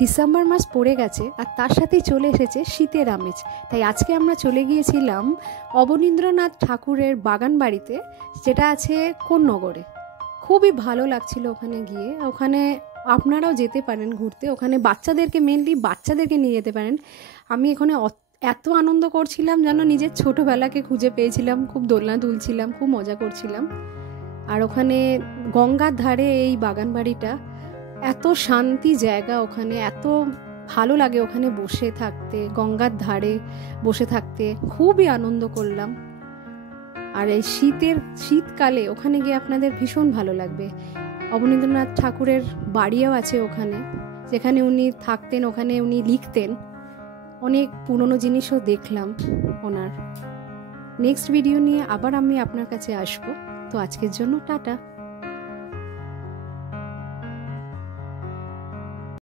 December মাস পড়ে গেছে আর তার সাথেই চলে এসেছে শীতের আমেজ। তাই আজকে আমরা চলে গিয়েছিলাম অবনীন্দ্রনাথ ঠাকুরের বাগান বাড়িতে, যেটা আছে কোন্নগরে। খুবই ভালো লাগছিল ওখানে গিয়ে। ওখানে আপনারাও যেতে পারেন ঘুরতে, ওখানে বাচ্চাদেরকে বাচ্চাদেরকে নিয়ে যেতে পারেন। আমি এখানে এত আনন্দ করছিলাম যেন নিজের ছোটোবেলাকে খুঁজে পেয়েছিলাম। খুব দোলনা তুলছিলাম, খুব মজা করছিলাম। আর ওখানে গঙ্গার ধারে এই বাগান বাড়িটা, এত শান্তি জায়গা, ওখানে এত ভালো লাগে ওখানে বসে থাকতে, গঙ্গার ধারে বসে থাকতে খুবই আনন্দ করলাম। আর এই শীতকালে ওখানে গিয়ে আপনাদের ভীষণ ভালো লাগবে। অবনীন্দ্রনাথ ঠাকুরের বাড়িও আছে ওখানে, যেখানে উনি থাকতেন, ওখানে উনি লিখতেন। অনেক পুরনো জিনিসও দেখলাম ওনার। নেক্সট ভিডিও নিয়ে আবার আমি আপনার কাছে আসবো। তো আজকের জন্য টাটা।